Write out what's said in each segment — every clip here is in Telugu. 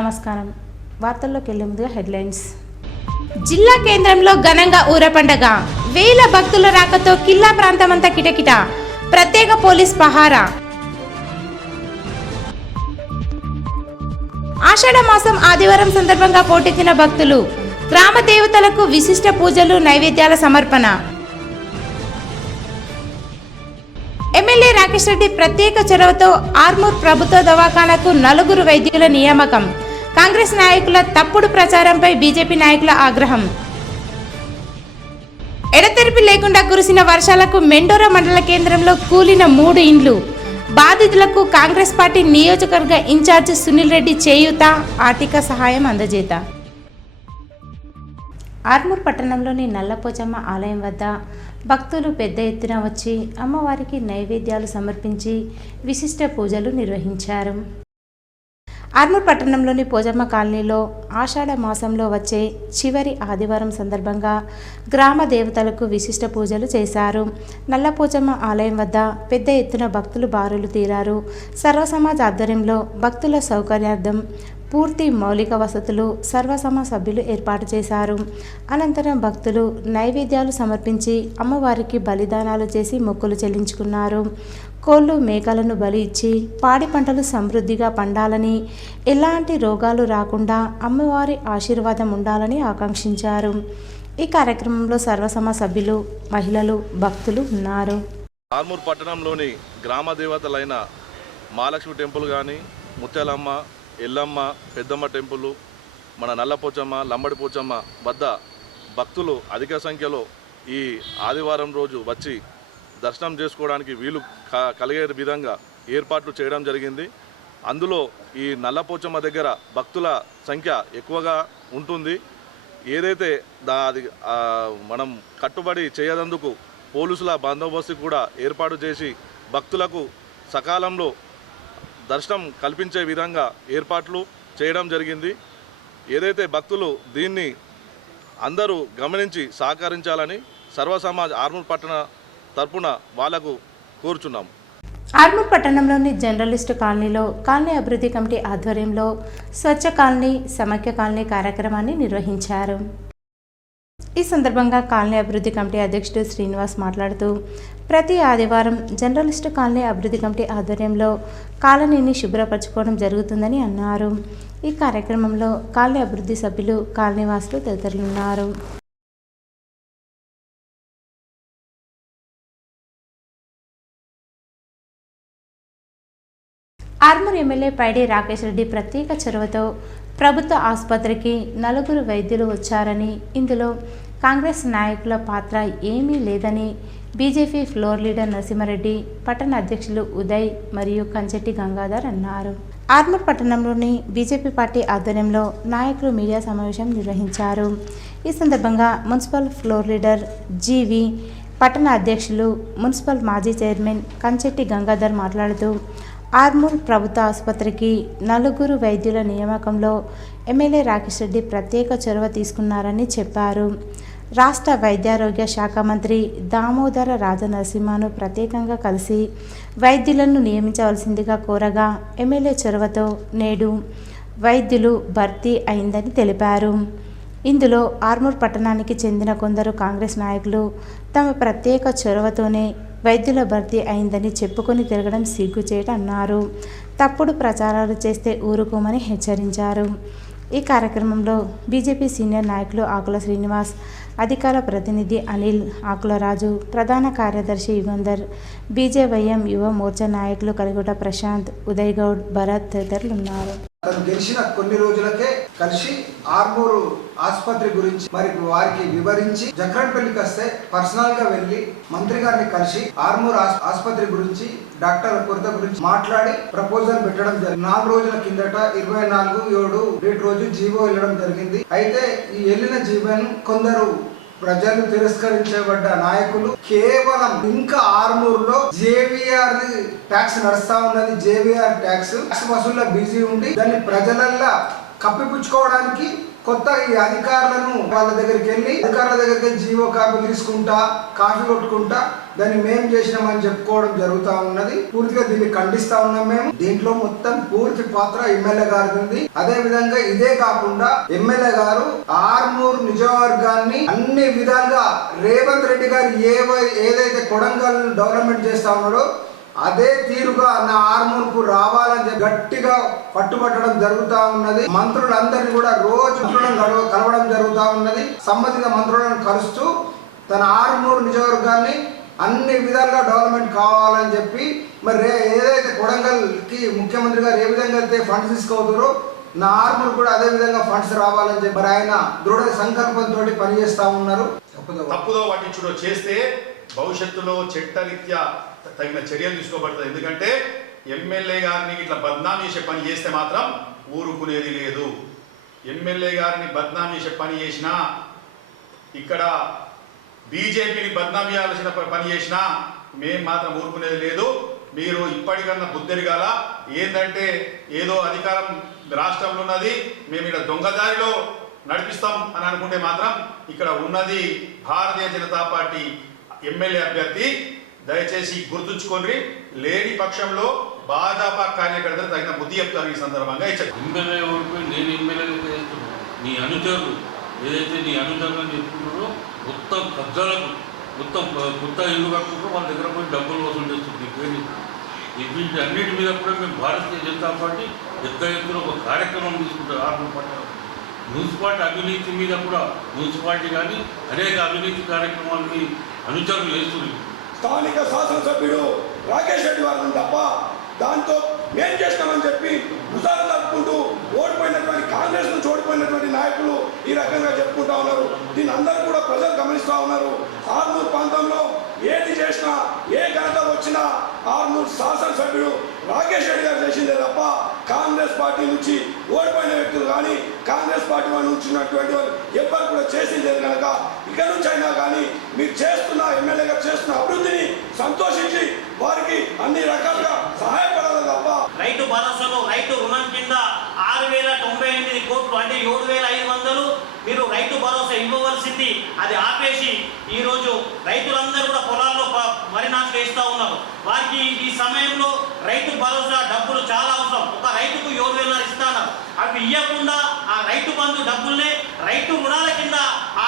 నమస్కారం. వార్తల్లోకి వెళ్లే ముందుగా హెడ్లైన్స్. జిల్లా కేంద్రంలో ఘనంగా ఊర పండగ. వేల భక్తుల రాకతో కిల్లా ప్రాంతమంతా కిటకిట. ప్రత్యేక పోలీస్ పహారా. ఆషాఢ మాసం ఆదివారం సందర్భంగా పోటెత్తిన భక్తులు. గ్రామ దేవతలకు విశిష్ట పూజలు, నైవేద్యాల సమర్పణ. ఎమ్మెల్యే రాకేష్ రెడ్డి ప్రత్యేక చొరవతో ఆర్మూర్ ప్రభుత్వ దవాఖానకు 4 వైద్యుల నియామకం. కాంగ్రెస్ నాయకుల తప్పుడు ప్రచారంపై బీజేపీ నాయకుల ఆగ్రహం. ఎడతెరిపి లేకుండా కురిసిన వర్షాలకు మెండోరా మండల కేంద్రంలో కూలిన 3 ఇండ్లు. బాధితులకు కాంగ్రెస్ పార్టీ నియోజకవర్గ ఇన్ఛార్జ్ సునీల్ రెడ్డి చేయూత, ఆర్థిక సహాయం అందజేత. ఆర్మూర్ పట్టణంలోని నల్లపోచమ్మ ఆలయం వద్ద భక్తులు పెద్ద ఎత్తున వచ్చి అమ్మవారికి నైవేద్యాలు సమర్పించి విశిష్ట పూజలు నిర్వహించారు. ఆర్మూర్ పట్టణంలోని పోచమ్మ కాలనీలో ఆషాఢ మాసంలో వచ్చే చివరి ఆదివారం సందర్భంగా గ్రామ దేవతలకు విశిష్ట పూజలు చేశారు. నల్లపోచమ్మ ఆలయం వద్ద పెద్ద ఎత్తున భక్తులు బారులు తీరారు. సర్వసమాజ్ ఆధ్వర్యంలో భక్తుల సౌకర్యార్థం పూర్తి మౌలిక వసతులు సర్వసమాజ్ సభ్యులు ఏర్పాటు చేశారు. అనంతరం భక్తులు నైవేద్యాలు సమర్పించి అమ్మవారికి బలిదానాలు చేసి మొక్కులు చెల్లించుకున్నారు. కోళ్లు, మేకలను బలి ఇచ్చి పాడి పంటలు సమృద్ధిగా పండాలని, ఎలాంటి రోగాలు రాకుండా అమ్మవారి ఆశీర్వాదం ఉండాలని ఆకాంక్షించారు. ఈ కార్యక్రమంలో సర్వసమాజ్ సభ్యులు, మహిళలు, భక్తులు ఉన్నారు. ఆర్మూర్ పట్టణంలోని గ్రామ దేవతలైన మహాలక్ష్మి టెంపుల్ కానీ, ముత్యాలమ్మ, ఎల్లమ్మ, పెద్దమ్మ టెంపుల్, మన నల్లపోచమ్మ, లంబడి పోచమ్మ వద్ద భక్తులు అధిక సంఖ్యలో ఈ ఆదివారం రోజు వచ్చి దర్శనం చేసుకోవడానికి వీలు కలిగే విధంగా ఏర్పాట్లు చేయడం జరిగింది. అందులో ఈ నల్లపోచమ్మ దగ్గర భక్తుల సంఖ్య ఎక్కువగా ఉంటుంది. ఏదైతే అది మనం కట్టుబడి చేయనందుకు పోలీసుల బందోబస్తు కూడా ఏర్పాటు చేసి భక్తులకు సకాలంలో దర్శనం కల్పించే విధంగా ఏర్పాట్లు చేయడం జరిగింది. ఏదైతే భక్తులు దీన్ని అందరూ గమనించి సహకరించాలని సర్వసమాజ్ ఆర్మూర్ పట్టణ తరపున వాళ్లకు కోరుచున్నాం. ఆర్మూర్ పట్టణంలోని జర్నలిస్టు కాలనీలో కాలనీ అభివృద్ధి కమిటీ ఆధ్వర్యంలో స్వచ్ఛ కాలనీ, సమైక్య కాలనీ కార్యక్రమాన్ని నిర్వహించారు. ఈ సందర్భంగా కాలనీ అభివృద్ధి కమిటీ అధ్యక్షుడు శ్రీనివాస్ మాట్లాడుతూ, ప్రతి ఆదివారం జర్నలిస్టు కాలనీ అభివృద్ధి కమిటీ ఆధ్వర్యంలో కాలనీని శుభ్రపరచుకోవడం జరుగుతుందని అన్నారు. ఈ కార్యక్రమంలో కాలనీ అభివృద్ధి సభ్యులు, కాలనీవాసులు తదితరులున్నారు. ఆర్మూర్ ఎమ్మెల్యే పైడి రాకేష్ రెడ్డి ప్రత్యేక చొరవతో ప్రభుత్వ ఆసుపత్రికి 4 వైద్యులు వచ్చారని, ఇందులో కాంగ్రెస్ నాయకుల పాత్ర ఏమీ లేదని బీజేపీ ఫ్లోర్ లీడర్ నరసింహారెడ్డి, పట్టణ అధ్యక్షులు ఉదయ్ మరియు కంచెట్టి గంగాధర్ అన్నారు. ఆర్మూర్ పట్టణంలోని బీజేపీ పార్టీ ఆధ్వర్యంలో నాయకులు మీడియా సమావేశం నిర్వహించారు. ఈ సందర్భంగా మున్సిపల్ ఫ్లోర్ లీడర్ జీవి, పట్టణ అధ్యక్షులు, మున్సిపల్ మాజీ చైర్మన్ కంచెట్టి గంగాధర్ మాట్లాడుతూ, ఆర్మూర్ ప్రభుత్వ ఆసుపత్రికి 4 వైద్యుల నియామకంలో ఎమ్మెల్యే రాకేష్ రెడ్డి ప్రత్యేక చొరవ తీసుకున్నారని చెప్పారు. రాష్ట్ర వైద్యారోగ్య శాఖ మంత్రి దామోదర రాజనరసింహను ప్రత్యేకంగా కలిసి వైద్యులను నియమించవలసిందిగా కోరగా ఎమ్మెల్యే చొరవతో నేడు వైద్యులు భర్తీ అయిందని తెలిపారు. ఇందులో ఆర్మూర్ పట్టణానికి చెందిన కొందరు కాంగ్రెస్ నాయకులు తమ ప్రత్యేక చొరవతోనే వైద్యుల భర్తీ అయిందని చెప్పుకొని తిరగడం సిగ్గుచేట అన్నారు. తప్పుడు ప్రచారాలు చేస్తే ఊరుకోమని హెచ్చరించారు. ఈ కార్యక్రమంలో బీజేపీ సీనియర్ నాయకులు ఆకుల శ్రీనివాస్, అధికార ప్రతినిధి అనిల్, ఆకుల రాజు, ప్రధాన కార్యదర్శి యుగంధర్, బీజేవైఎం యువ మోర్చా నాయకులు కలిగుట ప్రశాంత్, ఉదయ్ గౌడ్, భరత్ తదితరులు ఉన్నారు. తను గెలిచిన కొన్ని రోజులకే కలిసి ఆర్మూరు ఆసుపత్రి గురించి మరి వారికి వివరించి జక్రన్పల్లికి వస్తే పర్సనల్ గా వెళ్లి మంత్రి గారిని కలిసి ఆర్మూరు ఆసుపత్రి గురించి, డాక్టర్ కొరత గురించి మాట్లాడి ప్రపోజల్ పెట్టడం జరిగింది. 4 రోజుల కిందట 24/7 డేట్ రోజు జీవో వెళ్ళడం జరిగింది. అయితే ఈ వెళ్ళిన జీవోను కొందరు ప్రజలు తిరస్కరించబడ్డ నాయకులు కేవలం ఇంకా ఆర్మూర్లో జేవీఆర్ ట్యాక్స్ నడుస్తా ఉన్నది. జేవీఆర్ ట్యాక్స్ వసూళ్ల బిజీ ఉండి దాన్ని ప్రజలల్లా కప్పిపుచ్చుకోవడానికి కొత్త ఈ అధికారులను వాళ్ళ దగ్గరికి వెళ్ళి అధికారుల దగ్గరికి వెళ్ళి జీవో కాపీ తీసుకుంటా కాఫీ కొట్టుకుంటా దాన్ని మేము చేసినామని చెప్పుకోవడం జరుగుతా ఉన్నది. పూర్తిగా దీన్ని ఖండిస్తా ఉన్నాం. మేము దీంట్లో మొత్తం పూర్తి పాత్ర ఎమ్మెల్యే గారిది ఉంది. అదే విధంగా ఇదే కాకుండా ఎమ్మెల్యే గారు ఆర్మూర్ నియోజకవర్గాన్ని అన్ని విధాలుగా రేవంత్ రెడ్డి గారు ఏదైతే కొడంగల్ డెవలప్మెంట్ చేస్తా ఉన్నాడో అదే తీరుగా నా ఆర్మూర్కు రావాలని గట్టిగా పట్టుబట్టడం జరుగుతా ఉన్నది. మంత్రులందరినీ కూడా రోజు కలవడం జరుగుతా ఉన్నది. సంబంధిత మంత్రులను కలుస్తూ తన ఆర్మూర్ నియోజకవర్గాన్ని అన్ని విధాలుగా డెవలప్మెంట్ కావాలని చెప్పి మరి ఏదైతే కొడంగల్కి ముఖ్యమంత్రి గారు ఏ విధంగా అయితే ఫండ్స్ తీసుకోతారో నా ఆర్మూర్ కూడా అదే విధంగా ఫండ్స్ రావాలని చెప్పి మరి ఆయన దృఢ సంకల్పంతో పనిచేస్తా ఉన్నారు. తప్పుదో పట్టించుడో చేస్తే భవిష్యత్తులో చట్టరీత్యా తగిన చర్యలు తీసుకోబడుతుంది. ఎందుకంటే ఎమ్మెల్యే గారిని ఇట్లా బద్నాం చేసే పని చేస్తే మాత్రం ఊరుకునేది లేదు. ఎమ్మెల్యే గారిని బద్నాం చేసే పని చేసినా, ఇక్కడ బీజేపీని బద్నాం చేయాల్సిన పని చేసినా మేము మాత్రం ఊరుకునేది లేదు. మీరు ఇప్పటికన్నా బుద్ధిరిగాల. ఏంటంటే ఏదో అధికారం రాష్ట్రంలో ఉన్నది, మేము ఇక్కడ దొంగదారిలో నడిపిస్తాం అని అనుకుంటే మాత్రం ఇక్కడ ఉన్నది భారతీయ జనతా పార్టీ ఎమ్మెల్యే అభ్యర్థి. దయచేసి గుర్తుంచుకోండి. లేని పక్షంలో భాజపా కార్యకర్తలు తగిన బుద్ధి చెప్తారు. ఈ సందర్భంగా ఎమ్మెల్యే ఓడిపోయి నేను ఎమ్మెల్యేగా చేస్తున్నాను. నీ అనుచరులు ఏదైతే నీ అనుచరులు అని చెప్తున్నారో మొత్తం కబ్జాలకు మొత్తం కొత్త ఇల్లు కట్టుకుంటూ వాళ్ళ దగ్గర పోయి డబ్బులు వసూలు చేస్తుంది. వీటి అన్నిటి మీద కూడా మేము భారతీయ జనతా పార్టీ పెద్ద ఎత్తున ఒక కార్యక్రమం తీసుకుంటారు. ఆర్మూర్ పట్టణం మున్సిపాలిటీ అవినీతి మీద కూడా మున్సిపాలిటీ కానీ అనేక అవినీతి కార్యక్రమాలని అనుచరులు చేస్తున్నారు. స్థానిక శాసనసభ్యుడు రాకేష్ రెడ్డి వారిని తప్ప దాంతో మేం చేస్తామని చెప్పి భుజాలు తప్పుకుంటూ ఓడిపోయినటువంటి కాంగ్రెస్ నుంచి ఓడిపోయినటువంటి నాయకులు ఈ రకంగా చెప్పుకుంటా ఉన్నారు. దీన్ని అందరూ కూడా ప్రజలు గమనిస్తూ ఉన్నారు. ఆర్మూర్ ప్రాంతంలో ఏది చేసినా ఏ ఘనత వచ్చినా ఆర్మూర్ శాసనసభ్యుడు రాకేష్ రెడ్డి గారు చేసిందే తప్ప కాంగ్రెస్ పార్టీ నుంచి ఓడిపోయిన వ్యక్తులు కానీ కాంగ్రెస్ పార్టీ వాళ్ళు ఉంచినటువంటి వాళ్ళు ఎవ్వరు కూడా చేసిందే కనుక ఇక నుంచి అయినా కానీ మీరు చేస్తున్న ఎమ్మెల్యే గారు చేస్తున్న అభివృద్ధిని సంతోషించి వారికి అన్ని రకాలుగా సహాయపడాలి తప్ప రైతు భరోసాలో రైతు రుణం కింద 6,098 కోట్లు అంటే 7,500 మీరు రైతు భరోసా ఇవ్వవలసింది అది ఆపేసి ఈరోజు రైతులందరూ కూడా పొలాల్లో వరి నాట్లు వేస్తూ ఉన్నారు. వారికి ఈ సమయంలో రైతు భరోసా డబ్బులు చాలా అవసరం. ఒక రైతుకు 7,000 ఇస్తాను. అవి ఇవ్వకుండా ఆ రైతు బంధు డబ్బుల్నే రైతు రుణాల కింద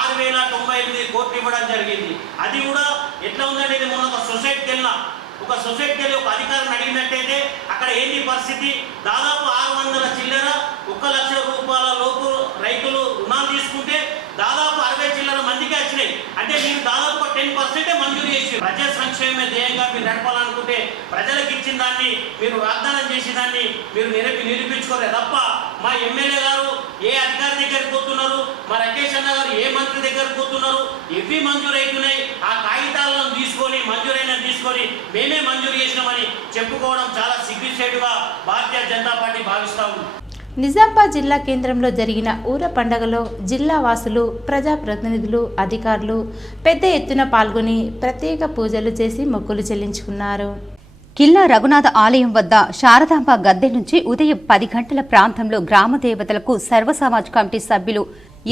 6,098 కోట్లు ఇవ్వడం జరిగింది. అది కూడా ఎట్లా ఉందంటే ఇది మొన్న ఒక సొసైటీకి వెళ్ళిన ఒక అధికారిని అడిగినట్టయితే అక్కడ ఏంటి పరిస్థితి, దాదాపు 600 చిల్లర 1 లక్ష రూపాయల లోపు రైతులు రుణాలు తీసుకుంటే దాదాపు 60 చిల్లర మందికి వచ్చినాయి. అంటే మీరు దాదాపు 10% మంజూరు చేసి ప్రజా సంక్షేమ ధ్యేయంగా మీరు నడపాలనుకుంటే ప్రజలకు ఇచ్చిన దాన్ని మీరు వాగ్దానం చేసిన దాన్ని మీరు నిరూపించుకోలేదు తప్ప మా ఎమ్మెల్యే గారు ఏ అధికారి దగ్గరికి పోతున్నారు, మా రాకేష్ అన్న గారు ఏ మంత్రి దగ్గరికి పోతున్నారు, ఇవి మంజూరు అవుతున్నాయి ఆ కాగితాలను తీసుకొని మంజూరైన తీసుకొని మేమే మంజూరు చేసినామని చెప్పుకోవడం చాలా సిగ్గుచేటుగా భారతీయ జనతా పార్టీ భావిస్తా ఉంది. నిజామాబాద్ జిల్లా కేంద్రంలో జరిగిన ఊర పండుగలో జిల్లా వాసులు, ప్రజాప్రతినిధులు, అధికారులు పెద్ద ఎత్తున పాల్గొని ప్రత్యేక పూజలు చేసి మొక్కులు చెల్లించుకున్నారు. కిల్లా రఘునాథ ఆలయం వద్ద శారదాంబ గద్దె నుంచి ఉదయం 10 గంటల ప్రాంతంలో గ్రామ దేవతలకు సర్వసమాజ్ కమిటీ సభ్యులు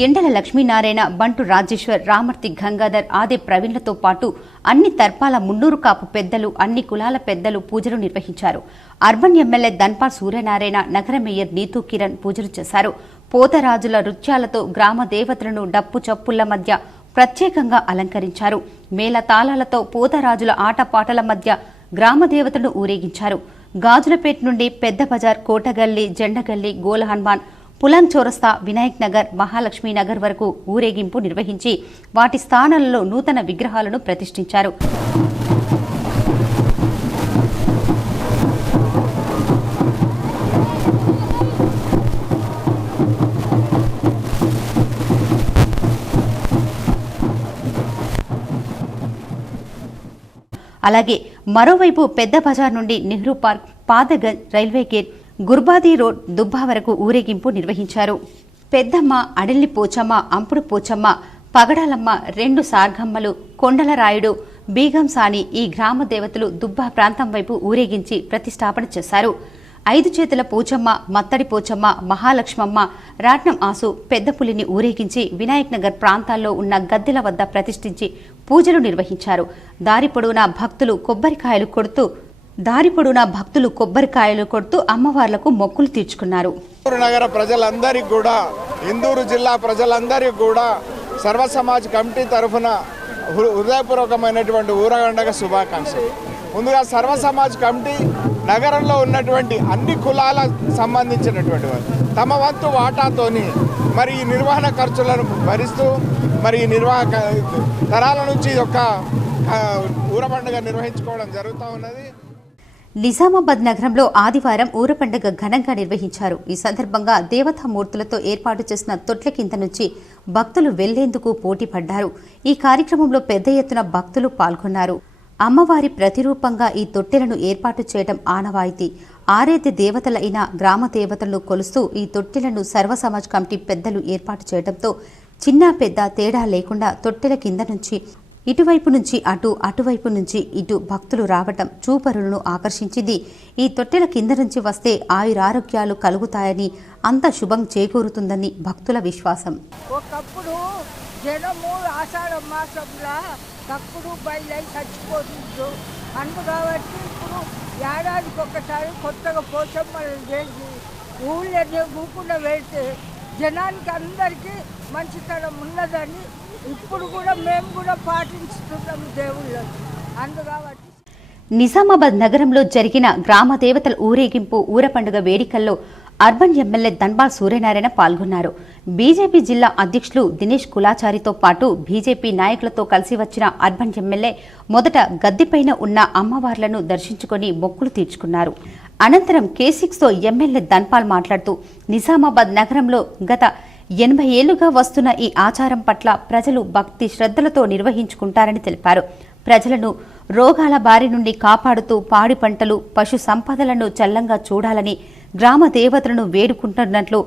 ఎండల లక్ష్మీనారాయణ, బంటు రాజేశ్వర్, రామర్తి గంగాధర్, ఆదే ప్రవీణ్లతో పాటు అన్ని తర్పాల 300 కాపు పెద్దలు, అన్ని కులాల పెద్దలు పూజలు నిర్వహించారు. అర్బన్ ఎమ్మెల్యే ధన్పాల్ సూర్యనారాయణ, నగర మేయర్ నీతూ కిరణ్ పూజలు చేశారు. పోతరాజుల నృత్యాలతో గ్రామ దేవతలను డప్పు చప్పుళ్ల మధ్య ప్రత్యేకంగా అలంకరించారు. మేళ తాళాలతో పోతరాజుల ఆటపాటల మధ్య గ్రామ దేవతలను ఊరేగించారు. గాజులపేట నుండి పెద్ద బజార్, కోటగల్లి, జెండగల్లి, గోల హనుమాన్, పులం చౌరస్తా, వినాయక్ నగర్, మహాలక్ష్మి నగర్ వరకు ఊరేగింపు నిర్వహించి వాటి స్థానాలలో నూతన విగ్రహాలను ప్రతిష్ఠించారు. అలాగే మరోవైపు పెద్ద బజార్ నుండి Nehru park, Padaganj, railway gate, Gurbadi road, Dubba వరకు ఊరేగింపు నిర్వహించారు. పెద్దమ్మ, అడల్లి పోచమ్మ, అంపుడు పోచమ్మ, పగడాలమ్మ, 2 సార్గమ్మలు, కొండలరాయుడు, బీగం సాని ఈ గ్రామ దేవతలు దుబ్బా ప్రాంతం వైపు ఊరేగించి ప్రతిష్టాపన చేశారు. ఐదు చేతుల పోచమ్మ, మత్తడి పోచమ్మ, మహాలక్ష్మమ్మ, రాట్నం ఆసు, పెద్ద పులిని ఊరేగించి వినాయక్ నగర్ ప్రాంతాల్లో ఉన్న గద్దెల వద్ద ప్రతిష్ఠించి పూజలు నిర్వహించారు. దారి పొడవునా భక్తులు కొబ్బరికాయలు కొడుతూ అమ్మవార్లకు మొక్కులు తీర్చుకున్నారు. నగర ప్రజలందరికీ కూడా, ఇందూరు జిల్లా ప్రజలందరికీ కూడా సర్వ సమాజ్ కమిటీ తరఫున హృదయపూర్వకమైనటువంటి ఊరగండగ శుభాకాంక్షలు. ముందుగా సర్వ సమాజ్ కమిటీ నగరంలో ఉన్నటువంటి అన్ని కులాలకు సంబంధించినటువంటి వారు తమ వంతు వాటాతోని మరి ఈ నిర్వహణ ఖర్చులను భరిస్తూ మరి ఈ నిర్వాహక తరాల నుంచి ఒక ఊర పండుగ నిర్వహించుకోవడం జరుగుతూ ఉన్నది. నిజామాబాద్ నగరంలో ఆదివారం ఊర పండుగ ఘనంగా నిర్వహించారు. ఈ సందర్భంగా దేవతామూర్తులతో ఏర్పాటు చేసిన తొట్ల కింద నుంచి భక్తులు వెళ్లేందుకు పోటీ పడ్డారు. ఈ కార్యక్రమంలో పెద్ద ఎత్తున భక్తులు పాల్గొన్నారు. అమ్మవారి ప్రతిరూపంగా ఈ తొట్టెలను ఏర్పాటు చేయడం ఆనవాయితీ. ఆరేది దేవతలైన గ్రామ దేవతలను కొలుస్తూ ఈ తొట్టెలను సర్వ సమాజ్ కమిటీ పెద్దలు ఏర్పాటు చేయడంతో చిన్న పెద్ద తేడా లేకుండా తొట్టెల కింద నుంచి ఇటువైపు నుంచి అటు, అటువైపు నుంచి ఇటు భక్తులు రావటం చూపరులను ఆకర్షించింది. ఈ తొట్టెల కింద నుంచి వస్తే ఆయురారోగ్యాలు కలుగుతాయని, అంత శుభం చేకూరుతుందని భక్తుల విశ్వాసం. ఒకప్పుడు జనము ఆషాఢ మాసంలో తప్పుడు బయలై చచ్చిపోతుండ్రు. కాబట్టి ఇప్పుడు ఏడాదికి ఒకసారి కొత్తగా పోషమ్మలు చేసి ఊళ్ళో ఊకుండా వెళ్తే జనానికి అందరికీ మంచితనం ఉన్నదని ఇప్పుడు కూడా మేము కూడా పాటించుతున్నాం దేవుళ్ళని. కాబట్టి నిజామాబాద్ నగరంలో జరిగిన గ్రామ దేవతల ఊరేగింపు ఊర పండుగ వేడుకల్లో అర్బన్ ఎమ్మెల్యే ధన్పాల్ సూర్యనారాయణ పాల్గొన్నారు. బీజేపీ జిల్లా అధ్యక్షులు దినేష్ కులాచారితో పాటు బీజేపీ నాయకులతో కలిసి వచ్చిన అర్బన్ ఎమ్మెల్యే మొదట గద్దెపైన ఉన్న అమ్మవార్లను దర్శించుకుని మొక్కులు తీర్చుకున్నారు. అనంతరం K6తో ఎమ్మెల్యే ధన్పాల్ మాట్లాడుతూ నిజామాబాద్ నగరంలో గత 80 ఏళ్లుగా వస్తున్న ఈ ఆచారం పట్ల ప్రజలు భక్తి శ్రద్ధలతో నిర్వహించుకుంటారని తెలిపారు. ప్రజలను రోగాల బారి నుండి కాపాడుతూ పాడి పంటలు, పశు సంపదలను చల్లంగా చూడాలని గ్రామ దేవతలను వేడుకుంటున్నట్లు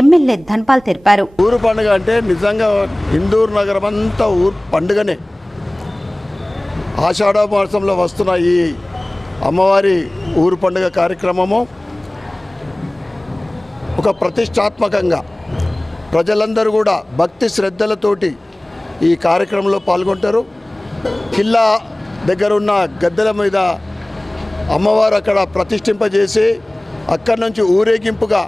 ఎమ్మెల్యే ధన్పాల్ తెలిపారు. ఊరు పండుగ అంటే నిజంగా ఇందూరు నగరం అంతా ఊరు పండుగనే. ఆషాఢ మాసంలో వస్తున్న ఈ అమ్మవారి ఊరు పండుగ కార్యక్రమము ఒక ప్రతిష్టాత్మకంగా ప్రజలందరూ కూడా భక్తి శ్రద్ధలతోటి ఈ కార్యక్రమంలో పాల్గొంటారు. కిల్లా దగ్గర ఉన్న గద్దెల మీద అమ్మవారు అక్కడ ప్రతిష్ఠింపజేసి అక్కడి నుంచి ఊరేగింపుగా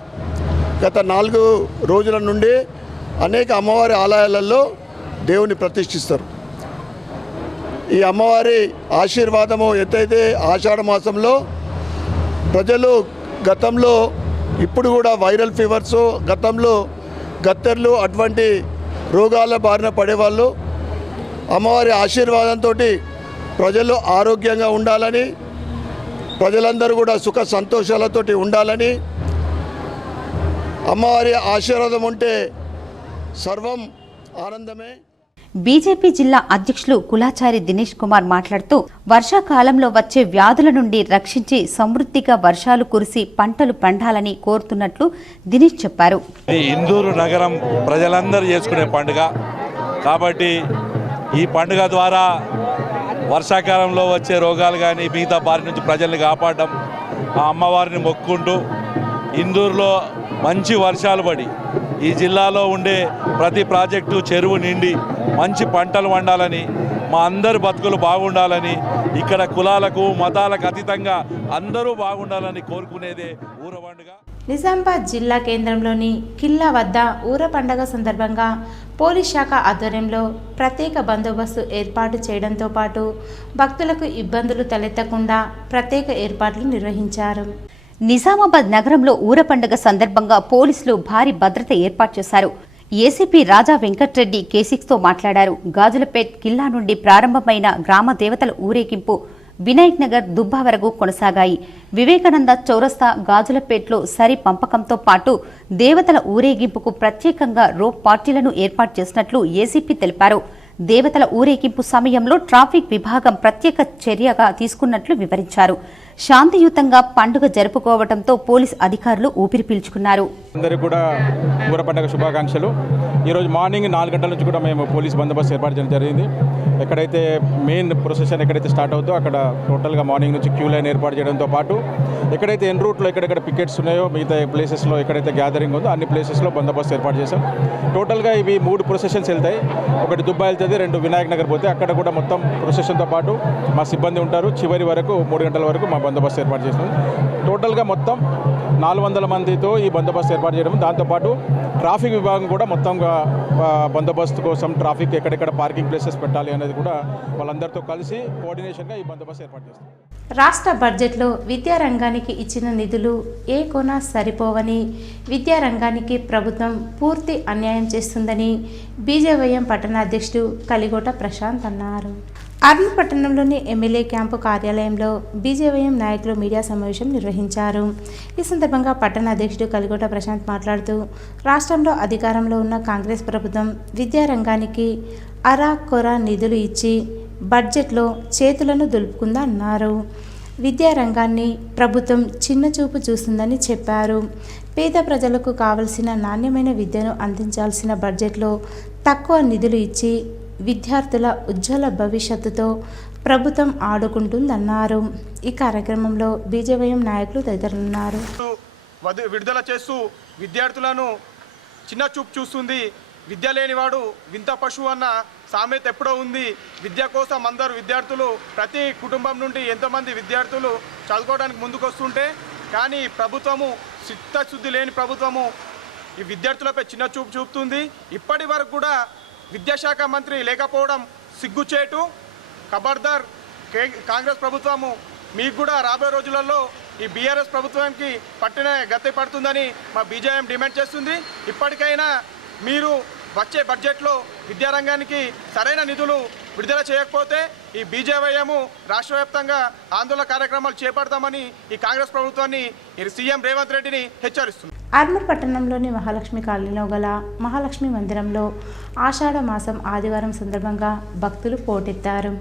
గత 4 రోజుల నుండి అనేక అమ్మవారి ఆలయాలలో దేవుని ప్రతిష్ఠిస్తారు. ఈ అమ్మవారి ఆశీర్వాదము ఎత్తైతే ఆషాఢ మాసంలో ప్రజలు గతంలో ఇప్పుడు కూడా వైరల్ ఫీవర్స్, గతంలో గత్తెర్లు అటువంటి రోగాల బారిన పడేవాళ్ళు అమ్మవారి ఆశీర్వాదంతో ప్రజలు ఆరోగ్యంగా ఉండాలని, ప్రజలందరూ కూడా సుఖ సంతోషాలతోటి ఉండాలని, అమ్మవారి ఆశీర్వాదం ఉంటే సర్వం ఆనందమే. బీజేపీ జిల్లా అధ్యక్షులు కులాచారి దినేష్ కుమార్ మాట్లాడుతూ వర్షాకాలంలో వచ్చే వ్యాధుల నుండి రక్షించి సమృద్ధిగా వర్షాలు కురిసి పంటలు పండాలని కోరుతున్నట్లు దినేష్ చెప్పారు. ఇందూరు నగరం ప్రజలందరూ చేసుకునే పండుగ కాబట్టి ఈ పండుగ ద్వారా వర్షాకాలంలో వచ్చే రోగాలు కానీ మిగతా బారి నుంచి ప్రజల్ని కాపాడడం, ఆ అమ్మవారిని మొక్కుంటూ ఇందూరులో మంచి వర్షాలు పడి ఈ జిల్లాలో ఉండే ప్రతి ప్రాజెక్టు చెరువు నిండి మంచి పంటలు వండాలని, మా అందరి బతుకులు బాగుండాలని, ఇక్కడ కులాలకు మతాలకు అతీతంగా అందరూ బాగుండాలని కోరుకునేదే ఊర పండుగ. నిజామాబాద్ జిల్లా కేంద్రంలోని కిల్లా వద్ద ఊర పండుగ సందర్భంగా పోలీస్ శాఖ ఆధ్వర్యంలో ప్రత్యేక బందోబస్తు ఏర్పాటు చేయడంతో పాటు భక్తులకు ఇబ్బందులు తలెత్తకుండా ప్రత్యేక ఏర్పాట్లు నిర్వహించారు. నిజామాబాద్ నగరంలో ఊర పండుగ సందర్భంగా పోలీసులు భారీ భద్రత ఏర్పాటు చేశారు. ఏసీపీ రాజా వెంకట్రెడ్డి K6తో మాట్లాడారు. గాజులపేట్ కిల్లా నుండి ప్రారంభమైన గ్రామ దేవతల ఊరేగింపు వినాయక్ నగర్ దుబ్బా వరకు కొనసాగాయి. వివేకానంద చౌరస్తా గాజులపేట్లో సరి పంపకంతో పాటు దేవతల ఊరేగింపుకు ప్రత్యేకంగా రోప్ పార్టీలను ఏర్పాటు చేసినట్లు ఏసీపీ తెలిపారు. దేవతల ఊరేగింపు సమయంలో ట్రాఫిక్ విభాగం ప్రత్యేక చర్యగా తీసుకున్నట్లు వివరించారు. శాంతియుతంగా పండుగ జరుపుకోవడంతో పోలీస్ అధికారులు ఊపిరి పీల్చుకున్నారు. అందరికీ కూడా ఊర పండుగ శుభాకాంక్షలు. ఈరోజు మార్నింగ్ 4 గంటల నుంచి కూడా మేము పోలీస్ బందోబస్తు ఏర్పాటు చేయడం జరిగింది. ఎక్కడైతే మెయిన్ ప్రొసెషన్ ఎక్కడైతే స్టార్ట్ అవుతుందో అక్కడ టోటల్గా మార్నింగ్ నుంచి క్యూ లైన్ ఏర్పాటు చేయడంతో పాటు ఎక్కడైతే ఎన్ రూట్లో ఎక్కడెక్కడ పికెట్స్ ఉన్నాయో మిగతా ప్లేసెస్లో ఎక్కడైతే గ్యాదరింగ్ ఉందో అన్ని ప్లేసెస్లో బందోబస్తు ఏర్పాటు చేశాం. టోటల్గా ఇవి 3 ప్రొసెషన్స్ వెళ్తాయి. ఒకటి దుబాయ్ వెళ్తుంది, 2 వినాయక్ నగర్ పోతే అక్కడ కూడా మొత్తం ప్రొసెషన్తో పాటు మా సిబ్బంది ఉంటారు. చివరి వరకు 3 గంటల వరకు మా బందోబస్తు ఏర్పాటు చేస్తాం. టోటల్గా మొత్తం 400 మందితో ఈ బందోబస్తు ఏర్పాటు చేయడం. దాంతోపాటు ట్రాఫిక్ విభాగం కూడా మొత్తంగా బందోబస్తు కోసం ట్రాఫిక్ ఎక్కడెక్కడ పార్కింగ్ ప్లేసెస్ పెట్టాలి అనేది కూడా వాళ్ళందరితో కలిసి కోఆర్డినేషన్గా ఈ బందోబస్తు ఏర్పాటు చేస్తాం. రాష్ట్ర బడ్జెట్లో విద్యారంగానికి ఇచ్చిన నిధులు ఏ కొనా సరిపోవని, విద్యారంగానికి ప్రభుత్వం పూర్తి అన్యాయం చేస్తుందని బీజేవైఎం పట్టణాధ్యక్షుడు కలిగోట ప్రశాంత్ అన్నారు. ఆర్మూర్ పట్టణంలోని ఎమ్మెల్యే క్యాంపు కార్యాలయంలో బీజేవైఎం నాయకులు మీడియా సమావేశం నిర్వహించారు. ఈ సందర్భంగా పట్టణ అధ్యక్షుడు కలిగోట ప్రశాంత్ మాట్లాడుతూ, రాష్ట్రంలో అధికారంలో ఉన్న కాంగ్రెస్ ప్రభుత్వం విద్యారంగానికి అరా-కొరా నిధులు ఇచ్చి బడ్జెట్లో చేతులను దులుపుకుందన్నారు. విద్యారంగాన్ని ప్రభుత్వం చిన్నచూపు చూస్తుందని చెప్పారు. పేద ప్రజలకు కావలసిన నాణ్యమైన విద్యను అందించాల్సిన బడ్జెట్లో తక్కువ నిధులు ఇచ్చి విద్యార్థుల ఉజ్వల భవిష్యత్తుతో ప్రభుత్వం ఆడుకుంటుందన్నారు. ఈ కార్యక్రమంలో బీజేవైఎం నాయకులు తదితరులున్నారు. విడుదల చేస్తూ విద్యార్థులను చిన్న చూపు చూస్తుంది. విద్య లేనివాడు వింత పశువు అన్న సామెత ఎప్పుడో ఉంది. విద్య కోసం అందరూ విద్యార్థులు, ప్రతి కుటుంబం నుండి ఎంతోమంది విద్యార్థులు చదువుకోవడానికి ముందుకు వస్తుంటే, కానీ ప్రభుత్వము చిత్తశుద్ధి లేని ప్రభుత్వము ఈ విద్యార్థులపై చిన్న చూపు చూపుతుంది. ఇప్పటి వరకు కూడా విద్యాశాఖ మంత్రి లేకపోవడం సిగ్గుచేటు. ఖబర్దార్ కాంగ్రెస్ ప్రభుత్వము, మీకు కూడా రాబోయే రోజులలో ఈ బీఆర్ఎస్ ప్రభుత్వానికి పట్టిన గతి పడుతుందని మా బీజేఎం డిమాండ్ చేస్తుంది. ఇప్పటికైనా మీరు వచ్చే బడ్జెట్లో విద్యారంగానికి సరైన నిధులు విడుదల చేయకపోతే ఈ బీజేవైఎం రాష్ట్ర వ్యాప్తంగా ఆందోళన కార్యక్రమాలు చేపడతామని ఈ కాంగ్రెస్ ప్రభుత్వాన్ని సీఎం రేవంత్ రెడ్డిని హెచ్చరిస్తుంది. ఆర్మూర్ పట్టణంలోని మహాలక్ష్మి కాలనీలో గల మహాలక్ష్మి మందిరంలో ఆషాఢ మాసం ఆదివారం సందర్భంగా భక్తులు పోటెత్తారు.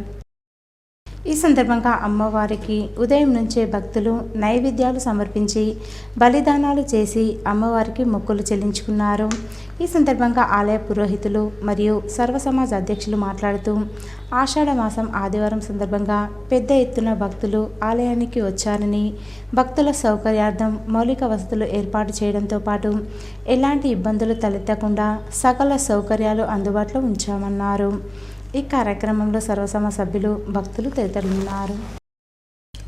ఈ సందర్భంగా అమ్మవారికి ఉదయం నుంచే భక్తులు నైవేద్యాలు సమర్పించి బలిదానాలు చేసి అమ్మవారికి మొక్కులు చెల్లించుకున్నారు. ఈ సందర్భంగా ఆలయ పురోహితులు మరియు సర్వసమాజ్ అధ్యక్షులు మాట్లాడుతూ, ఆషాఢ మాసం ఆదివారం సందర్భంగా పెద్ద ఎత్తున భక్తులు ఆలయానికి వచ్చారని, భక్తుల సౌకర్యార్థం మౌలిక వసతులు ఏర్పాటు చేయడంతో పాటు ఎలాంటి ఇబ్బందులు తలెత్తకుండా సకల సౌకర్యాలు అందుబాటులో ఉంచామన్నారు. ఈ కార్యక్రమంలో సర్వసమ సభ్యులు, భక్తులు తదితరులున్నారు.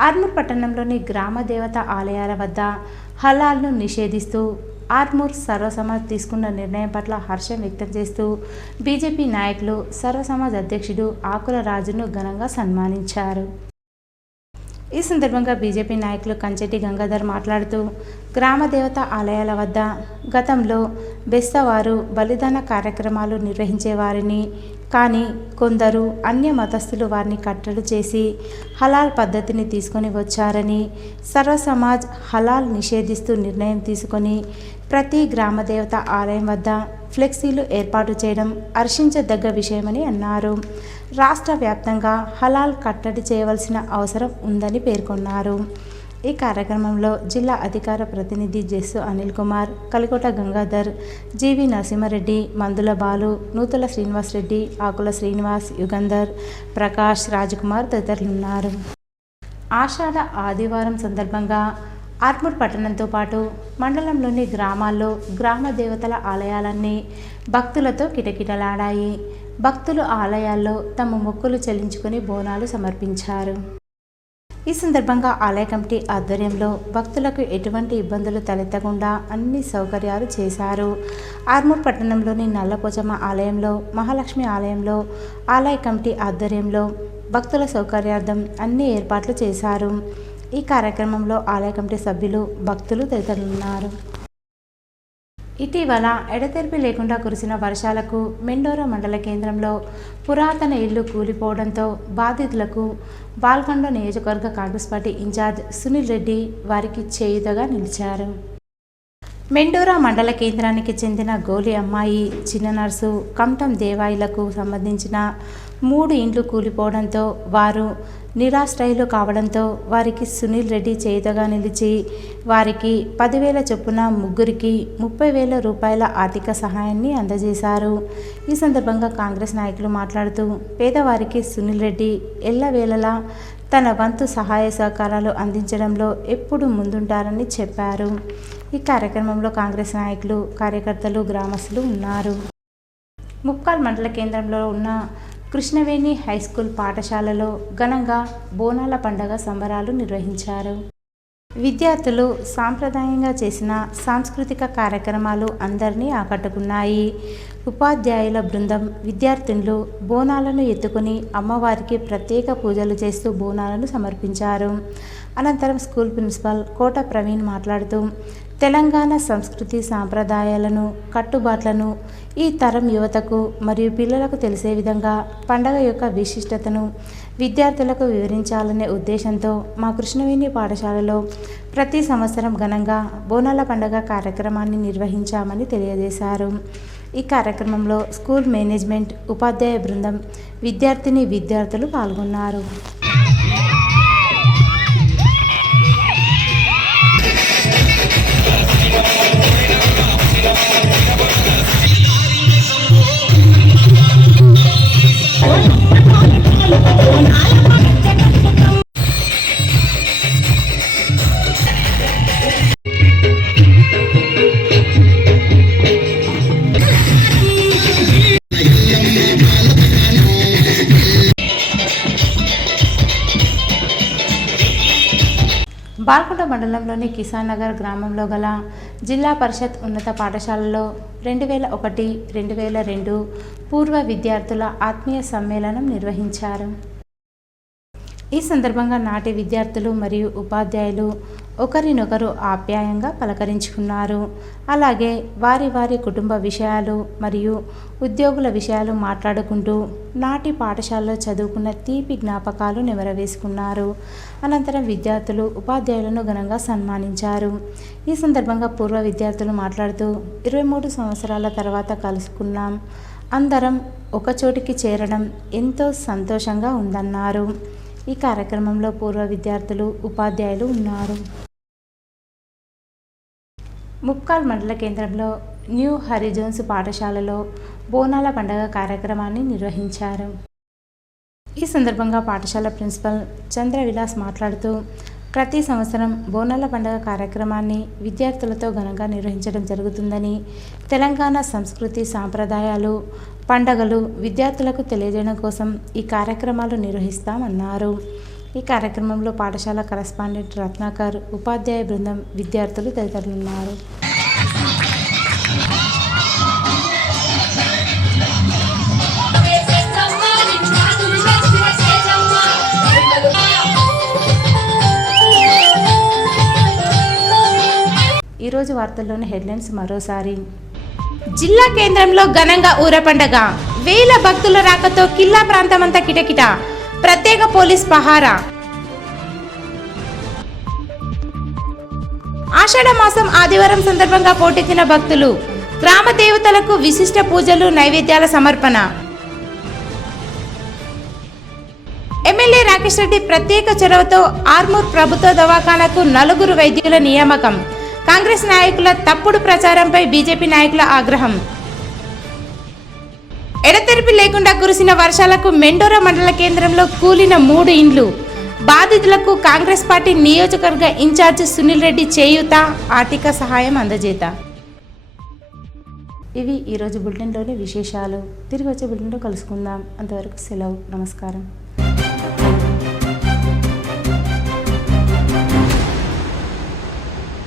ఆర్మూర్ పట్టణంలోని గ్రామ దేవత ఆలయాల వద్ద హలాల్ను నిషేధిస్తూ ఆర్మూర్ సర్వసమాజ్ తీసుకున్న నిర్ణయం పట్ల హర్షం వ్యక్తం చేస్తూ బీజేపీ నాయకులు సర్వసమాజ్ అధ్యక్షుడు ఆకుల రాజును ఘనంగా సన్మానించారు. ఈ సందర్భంగా బీజేపీ నాయకులు కంచెటి గంగాధర్ మాట్లాడుతూ, గ్రామ దేవత ఆలయాల వద్ద గతంలో బెస్తవారు బలిదాన కార్యక్రమాలు నిర్వహించేవారిని, కానీ కొందరు అన్య మతస్థులు వారిని కట్టడి చేసి హలాల్ పద్ధతిని తీసుకొని వచ్చారని, సర్వసమాజ్ హలాల్ నిషేధిస్తూ నిర్ణయం తీసుకొని ప్రతి గ్రామదేవత ఆలయం వద్ద ఫ్లెక్సీలు ఏర్పాటు చేయడం హర్షించదగ్గ విషయమని అన్నారు. రాష్ట్ర వ్యాప్తంగా హలాల్ కట్టడి చేయవలసిన అవసరం ఉందని పేర్కొన్నారు. ఈ కార్యక్రమంలో జిల్లా అధికార ప్రతినిధి జెస్సు అనిల్ కుమార్, కలికోట గంగాధర్, జీవి నరసింహారెడ్డి, మందుల బాలు, నూతల శ్రీనివాస్ రెడ్డి, ఆకుల శ్రీనివాస్, యుగంధర్, ప్రకాష్, రాజకుమార్ తదితరులున్నారు. ఆషాఢ ఆదివారం సందర్భంగా ఆర్మూర్ పట్టణంతో పాటు మండలంలోని గ్రామాల్లో గ్రామ దేవతల ఆలయాలన్నీ భక్తులతో కిటకిటలాడాయి. భక్తులు ఆలయాల్లో తమ మొక్కులు చెల్లించుకొని బోనాలు సమర్పించారు. ఈ సందర్భంగా ఆలయ కమిటీ ఆధ్వర్యంలో భక్తులకు ఎటువంటి ఇబ్బందులు తలెత్తకుండా అన్ని సౌకర్యాలు చేశారు. ఆర్మూర్ పట్టణంలోని నల్లపోచమ్మ ఆలయంలో, మహాలక్ష్మి ఆలయంలో ఆలయ కమిటీ ఆధ్వర్యంలో భక్తుల సౌకర్యార్థం అన్ని ఏర్పాట్లు చేశారు. ఈ కార్యక్రమంలో ఆలయ కమిటీ సభ్యులు, భక్తులు తదితరులున్నారు. ఇటీవల ఎడతెరిపి లేకుండా కురిసిన వర్షాలకు మెండోరా మండల కేంద్రంలో పురాతన ఇల్లు కూలిపోవడంతో బాధితులకు బాల్కొండ నియోజకవర్గ కాంగ్రెస్ పార్టీ ఇన్ఛార్జ్ సునీల్ రెడ్డి వారికి చేయుతగా నిలిచారు. మెండోరా మండల కేంద్రానికి చెందిన గోలి అమ్మాయి, చిన్న నర్సు, కంఠం దేవాయిలకు సంబంధించిన 3 ఇండ్లు కూలిపోవడంతో వారు నిరాశ్రయులు కావడంతో వారికి సునీల్ రెడ్డి చేయుతగా నిలిచి వారికి 10,000 చొప్పున ముగ్గురికి 30,000 రూపాయల ఆర్థిక సహాయాన్ని అందజేశారు. ఈ సందర్భంగా కాంగ్రెస్ నాయకులు మాట్లాడుతూ పేదవారికి సునీల్ రెడ్డి ఎల్లవేళలా తన వంతు సహాయ సహకారాలు అందించడంలో ఎప్పుడు ముందుంటారని చెప్పారు. ఈ కార్యక్రమంలో కాంగ్రెస్ నాయకులు, కార్యకర్తలు, గ్రామస్తులు ఉన్నారు. ముప్కాల్ మండల కేంద్రంలో ఉన్న కృష్ణవేణి హైస్కూల్ పాఠశాలలో ఘనంగా బోనాల పండుగ సంబరాలు నిర్వహించారు. విద్యార్థులు సాంప్రదాయంగా చేసిన సాంస్కృతిక కార్యక్రమాలు అందరినీ ఆకట్టుకున్నాయి. ఉపాధ్యాయుల బృందం, విద్యార్థినులు బోనాలను ఎత్తుకుని అమ్మవారికి ప్రత్యేక పూజలు చేస్తూ బోనాలను సమర్పించారు. అనంతరం స్కూల్ ప్రిన్సిపల్ కోట ప్రవీణ్ మాట్లాడుతూ తెలంగాణ సంస్కృతి సాంప్రదాయాలను, కట్టుబాట్లను ఈ తరం యువతకు మరియు పిల్లలకు తెలిసే విధంగా పండగ యొక్క విశిష్టతను విద్యార్థులకు వివరించాలనే ఉద్దేశంతో మా కృష్ణవేణి పాఠశాలలో ప్రతి సంవత్సరం ఘనంగా బోనాల పండుగ కార్యక్రమాన్ని నిర్వహించామని తెలియజేశారు. ఈ కార్యక్రమంలో స్కూల్ మేనేజ్మెంట్, ఉపాధ్యాయ బృందం, విద్యార్థులు పాల్గొన్నారు. బాల్కొండ మండలంలోని కిసాన్ నగర్ గ్రామంలో గల జిల్లా పరిషత్ ఉన్నత పాఠశాలలో 2001-2002 పూర్వ విద్యార్థుల ఆత్మీయ సమ్మేళనం నిర్వహించారు. ఈ సందర్భంగా నాటి విద్యార్థులు మరియు ఉపాధ్యాయులు ఒకరినొకరు ఆప్యాయంగా పలకరించుకున్నారు. అలాగే వారి కుటుంబ విషయాలు మరియు ఉద్యోగుల విషయాలు మాట్లాడుకుంటూ నాటి పాఠశాలలో చదువుకున్న తీపి జ్ఞాపకాలు నెమరవేసుకున్నారు. అనంతరం విద్యార్థులు ఉపాధ్యాయులను ఘనంగా సన్మానించారు. ఈ సందర్భంగా పూర్వ విద్యార్థులు మాట్లాడుతూ 23 సంవత్సరాల తర్వాత కలుసుకున్నాం, అందరం ఒకచోటికి చేరడం ఎంతో సంతోషంగా ఉందన్నారు. ఈ కార్యక్రమంలో పూర్వ విద్యార్థులు, ఉపాధ్యాయులు ఉన్నారు. ముప్కాల్ మండల కేంద్రంలో న్యూ హరిజోన్స్ పాఠశాలలో బోనాల పండుగ కార్యక్రమాన్ని నిర్వహించారు. ఈ సందర్భంగా పాఠశాల ప్రిన్సిపల్ చంద్రవిలాస్ మాట్లాడుతూ ప్రతి సంవత్సరం బోనాల పండుగ కార్యక్రమాన్ని విద్యార్థులతో ఘనంగా నిర్వహించడం జరుగుతుందని, తెలంగాణ సంస్కృతి సాంప్రదాయాలు, పండగలు విద్యార్థులకు తెలియజేయడం కోసం ఈ కార్యక్రమాలు నిర్వహిస్తామన్నారు. ఈ కార్యక్రమంలో పాఠశాల కరస్పాండెంట్ రత్నాకర్, ఉపాధ్యాయ బృందం, విద్యార్థులు తదితరులున్నారు. ఈరోజు వార్తల్లోని హెడ్లైన్స్ మరోసారి. జిల్లా కేంద్రంలో ఘనంగా ఊర పండగ, వేల భక్తుల రాకతో కిల్లా ప్రాంతమంతా కిటకిట, ప్రత్యేక పోలీస్ పహారా. ఆషాఢ మాసం ఆదివారం సందర్భంగా పోటెత్తిన భక్తులు, గ్రామ దేవతలకు విశిష్ట పూజలు, నైవేద్యాల సమర్పణ. ఎమ్మెల్యే రాకేష్ రెడ్డి ప్రత్యేక చొరవతో ఆర్మూర్ ప్రభుత్వ దవాఖానకు 4 వైద్యుల నియామకం. కాంగ్రెస్ నాయకుల తప్పుడు ప్రచారంపై బీజేపీ నాయకుల ఆగ్రహం. ఎడతెరిపి లేకుండా కురిసిన వర్షాలకు మెండోరా మండల కేంద్రంలో కూలిన 3 ఇండ్లు. బాధితులకు కాంగ్రెస్ పార్టీ నియోజకవర్గ ఇన్ఛార్జ్ సునీల్ రెడ్డి చేయూత, ఆర్థిక సహాయం అందజేత. ఇవి ఈరోజు బులెటిన్లోని విశేషాలు. తిరిగి వచ్చే బులెటిన్లో కలుసుకుందాం. అంతవరకు సెలవు. నమస్కారం.